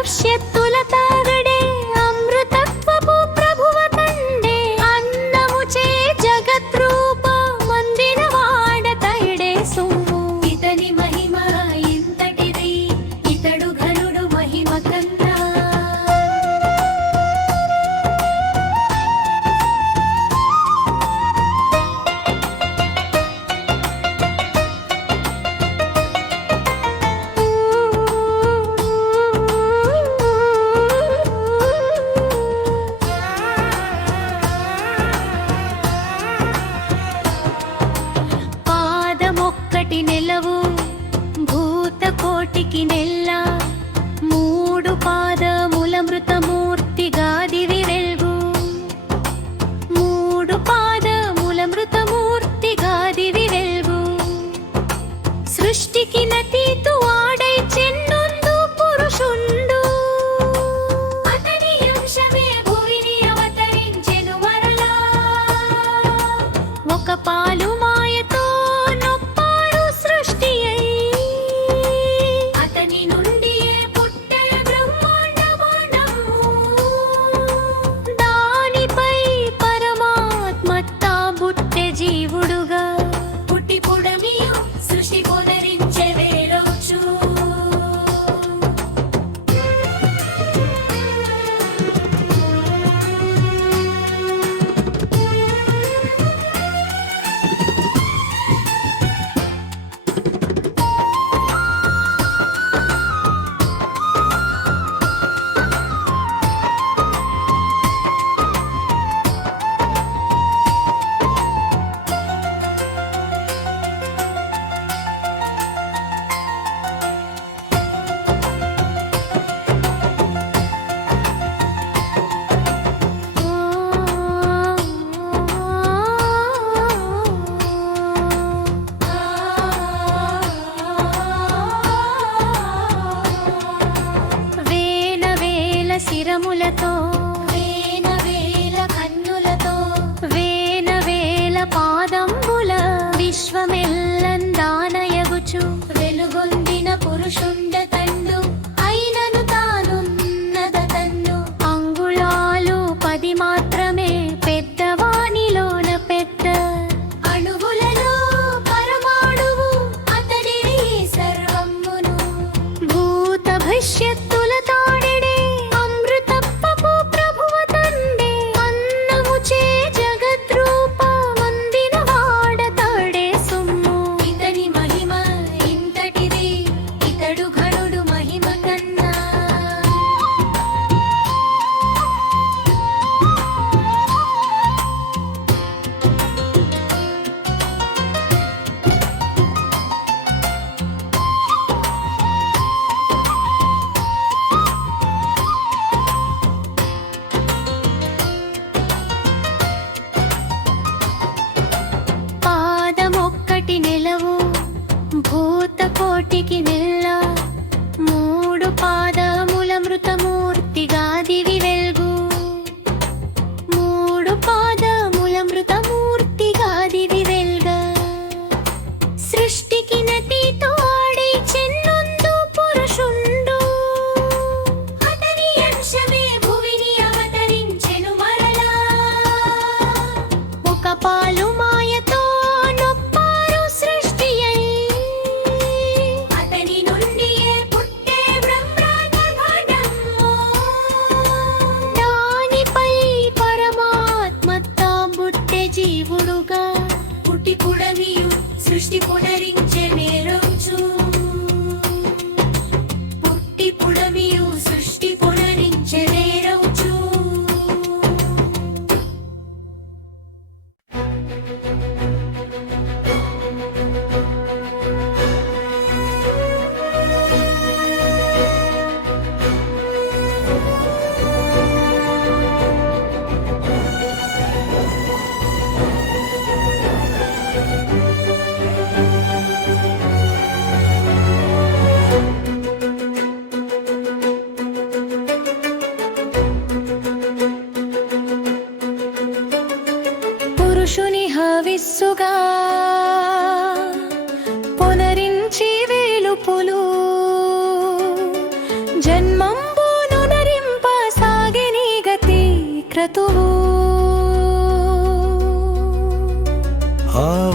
భవిష్యత్తుల తాగడే అమృతత్వపు ప్రభువ తండే అన్నముచే జగద్రూప మందిన వాడతడే సొమ్ము ఇతని మహిమ ఇంతటిది ఇతడు ఘనుడు మహిమ కన్నా నెలవు భూతకోటికి నెల్ల మూడు పాదముల మృతమూర్తిగా దివి వెల్గు మూడు పాదముల మృతమూర్తిగా దివి వెల్గు సృష్టికి నతీతు ఆడై చెన్నొందు పురుషుండు అతని అంశమే భూమిని అవతరించెను మరలా ఒక పాలు మాయతో జీవుడుగా పుట్టి పుడమియు సృష్టి పునరించే వేళొచ్చు శిరములతో వేల వేల కన్నులతో వేల వేల పాదంబుల విశ్వమెల్లందానయగుచు వెలుగొందిన పురుషుండ తండు అయినను తానున్నద తన్ను అంగుళాలు 10 మాత్రమే పెద్దవానిలోన పెద్ద అణువులలో పరమాణువు అతడిని సర్వమ్మును భూత భవిష్యత్తుల తాడెడే నెలవు భూతకోటికి నెల్ల మూడు పాదముల మృతమూర్తిగా దివి వెల్గు మూడు పాదముల మృతమూర్తిగా దివి వెల్గా సృష్టికి నతితో ఆడై చెన్నొందు పురుషుండు అతని అంశమే భూమిని అవతరించెను మరలా ఒక పాలు మాయతో జీవుడుగా పుట్టి పుడమియు సృష్టి పునరించే నేరొచ్చు పుట్టి పుడమియు సృష్టి పునరించే నేరొచ్చు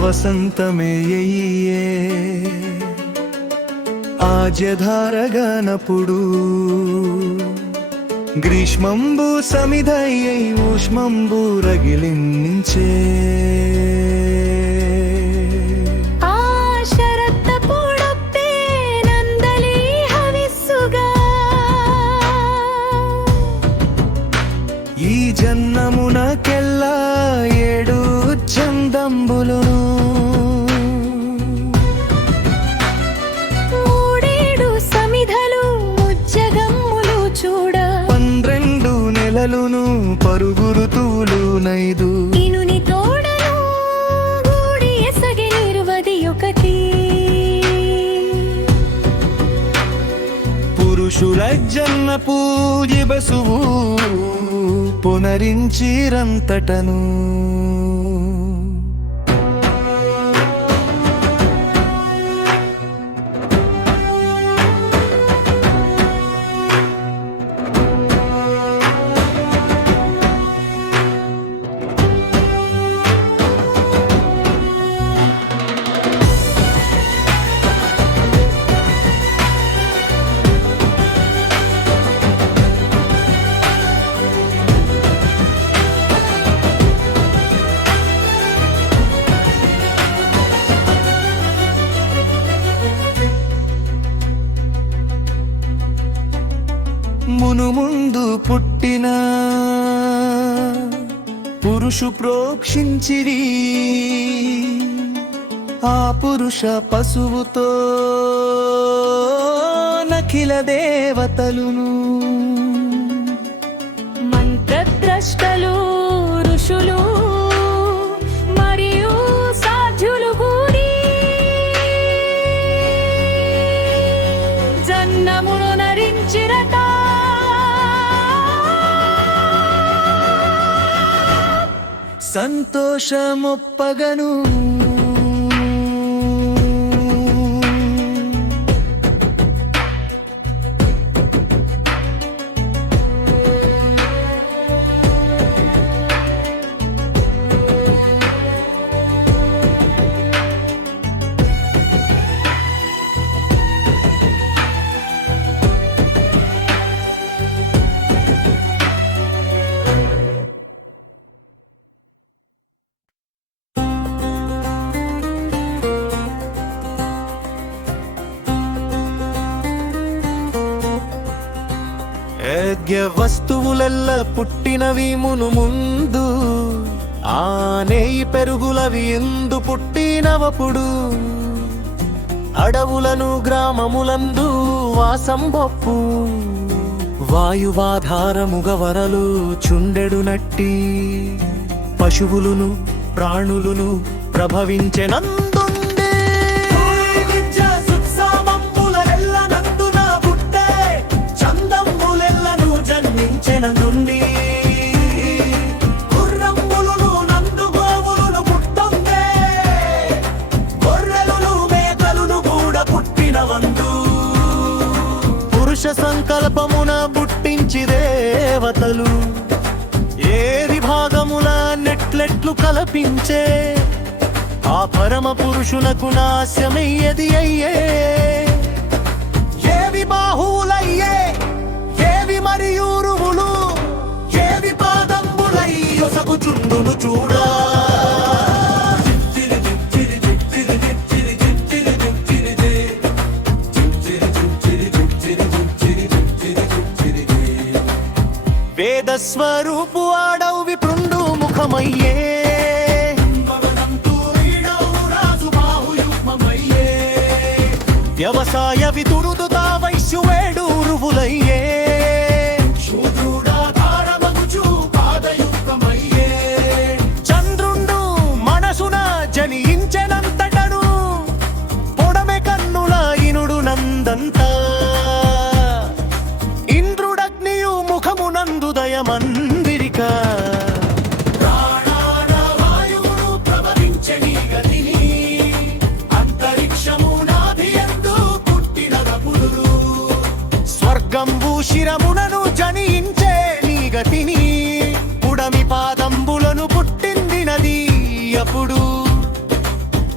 వసంతమే ఆజ్యధారగనపుడు గ్రీష్మంబు సమిధయ్యై ఊష్మంబు రగిలించే ఈ జన్మమునకెల్లా 7 చందంబులును 3 సమిధలు ముజ్జగమ్ములు చూడ 12 నెలలును పరుగురుతువులు 5 ఇనుని తోడను గూడి ఎసగి 21 పురుషుల జన్మపు దిబసువు పునరించిరంతటను మునుముందు పుట్టిన పురుషు ప్రోక్షించిరి ఆ పురుష పశువుతో నఖిల దేవతలును మంత్రద్రష్టలు ఋషులు మరియు సాధ్యులు గూడి జన్మమును నరించిరట సంతోషమొప్పగను వస్తువులెల్ల పుట్టినవి మును ముందు ఆ నేయి పెరుగులవి ఎందు పుట్టినవపుడు అడవులను గ్రామములందు వాసంబొప్పు వాయువాధారముగవరలు చుండెడు నట్టి పశువులును ప్రాణులును ప్రభవించెనందు నుండి గుర్రములను నందుగోవులను పుట్టందే గొర్రెలను మేకలను కూడా పుట్టినవందు పురుష సంకల్పమున పుట్టించి దేవతలు ఏది భాగముల నెట్లెట్లు కల్పించే ఆ పరమ పురుషునకు నాశమయ్యది అయ్యే ఏవి బాహువులయ్యే ఏవి మరియూరువులు ఏవి పాదంబులై యొసగుచుండును చూడా వేదస్వరూపు ఆడవు విప్రుండు ముఖమయ్యే వ్యవసాయ విదురుదుతా వైశ్యువేడు రువులయ్యే చంద్రుండు మనసున జనించెనంతటను పొడమె కన్నుల ఇనుడు నందంత ఇంద్రుడగ్నియు ముఖమునందు దయమందిరిక స్వర్గంబు శిరమునను జనించే నీ గతిని పుడమి పాదంబులను పుట్టిందినది అప్పుడు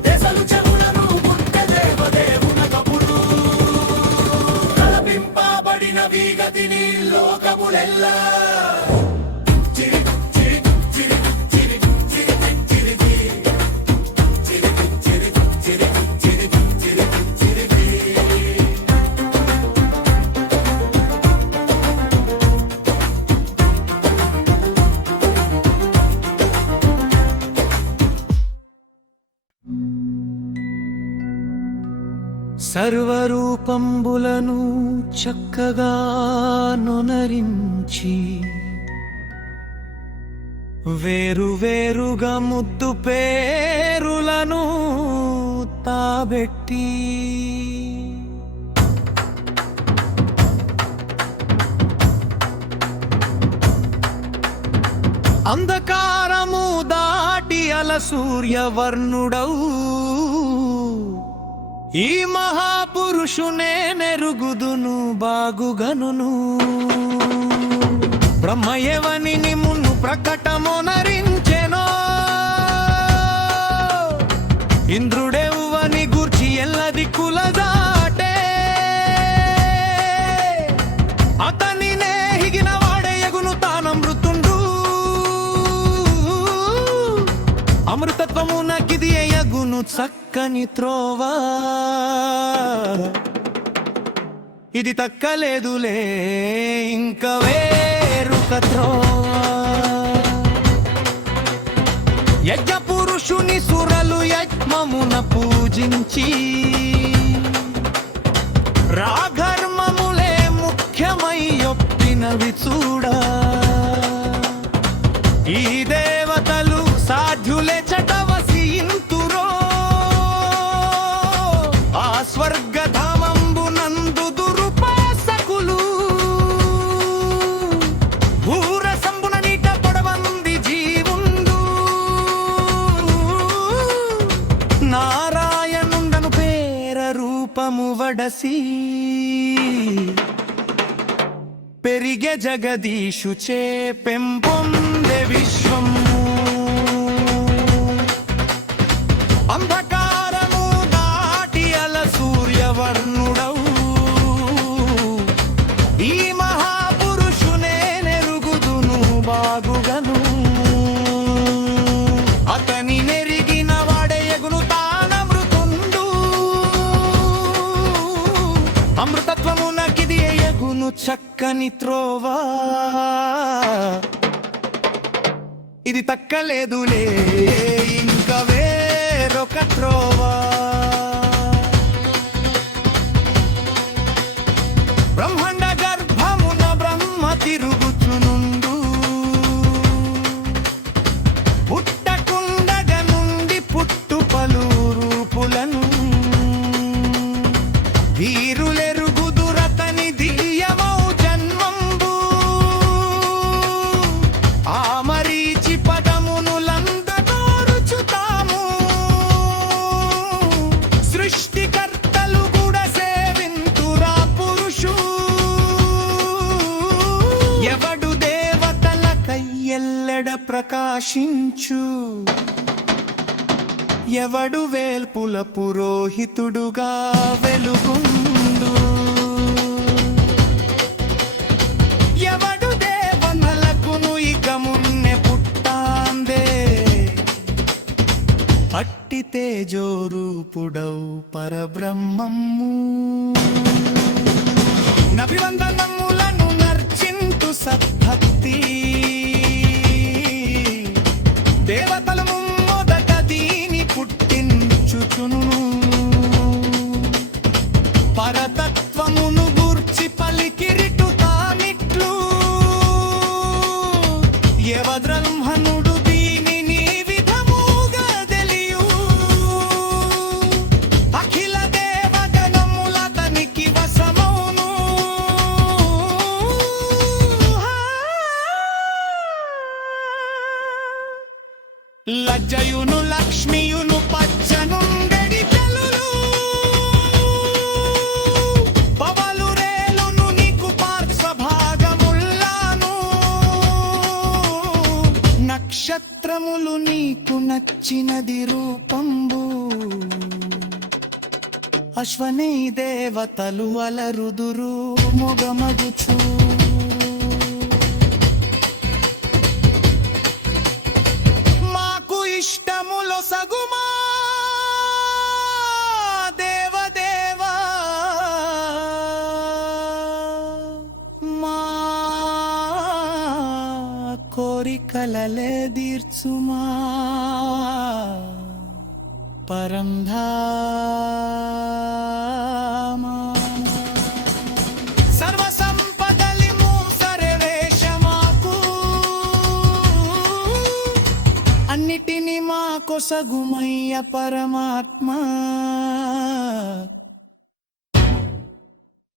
గతిని లోకములెల్లా సర్వరూపంబులను చక్కగా నొనరించి వేరువేరుగా ముద్దు పేరులను తాబెట్టి అంధకారము దాటి అల సూర్యవర్ణుడౌ ఈ మహాపురుషునే నెరుగుదును బాగుగనును బ్రహ్మయవని మున్ను ప్రకటమొనరించెనో ఇంద్రుడెవ్వని గూర్చి ఎల్లది కులదాటే అతనినే హిగిన వాడే ఎగును తానమృతుండు అమృతత్వమునకిది ఎయగును చక్కని త్రోవా ఇది తక్కలేదులే ఇంక వేరుక త్రోవా యజ్ఞ పురుషుని సురలు యజ్ఞమున పూజించి రాఘర్మములే ముఖ్యమై ఒప్పినవి చూడా ఈ దేవతలు సాధ్యులే చటవసింతురో ఆ స్వర్గధామంబునందు దురుపాసకులు భూరసంబున నీట పొడవంది జీవుండు నారాయణుండను పేర రూపము వడసి పెరిగే జగదీశుచే పెంపొందే విశ్వము అంధకారము దాటి అల సూర్యవర్ణుడవు ఈ మహాపురుషునే నెరుగుదును బాగుగను అతని నెరిగిన వాడే ఎగును తానమృతుండు అమృతత్వమునకిది ఎగును చక్కని త్రోవా ఇది తక్కలేదులే ఇంక వేరొక త్రోవా బ్రహ్మాండ గర్భమున బ్రహ్మ తిరుగుచునుండు పుట్టకుండగ నుండి పుట్టు పలు రూపులను వీరులెరుగుదురతని దివ్యమౌ జన్మంబు ఆ మరీచి పదమును లందగోరుచుతాము సృష్టికర్తలు కూడా సేవింతురా పురుషు ఎవడు దేవతల కయ్యెల్లెడ ప్రకాశించు ఎవడు వేల్పుల పురోహితుడుగా వెలుగుండు ఎవడు దేవనలకును ఇక మున్నె పుట్టాందే అట్టి తేజోరూపుడౌ పరబ్రహ్మము నభివందనములను నర్చింతు సద్భక్తి దేవతలము మొదట దీని పుట్టించుచును పరతత్వమును గూర్చి పలికిరిటు తామిట్లు యవద్బ్రహ్మణుడు దీనిని విధముగా తెలియు అఖిల దేవగణముల తనికి వశమౌను లజ్జయును లక్ష్మియును పచ్చనుండెడి తెలులు పవలురేలును నీకు పార్శ్వభాగముల్లాను నక్షత్రములు నీకు నచ్చినది రూపంబు అశ్వనీ దేవతలు అలరుదురు మొగమగుచు ఇష్టములో సగుమా దేవదేవా మా కోరికలలే తీర్చుమా పరంధామా సర్వ సంపదలి మూసరె వేషమాకు అన్నిటిని మా కొసగుమయ్య పరమాత్మ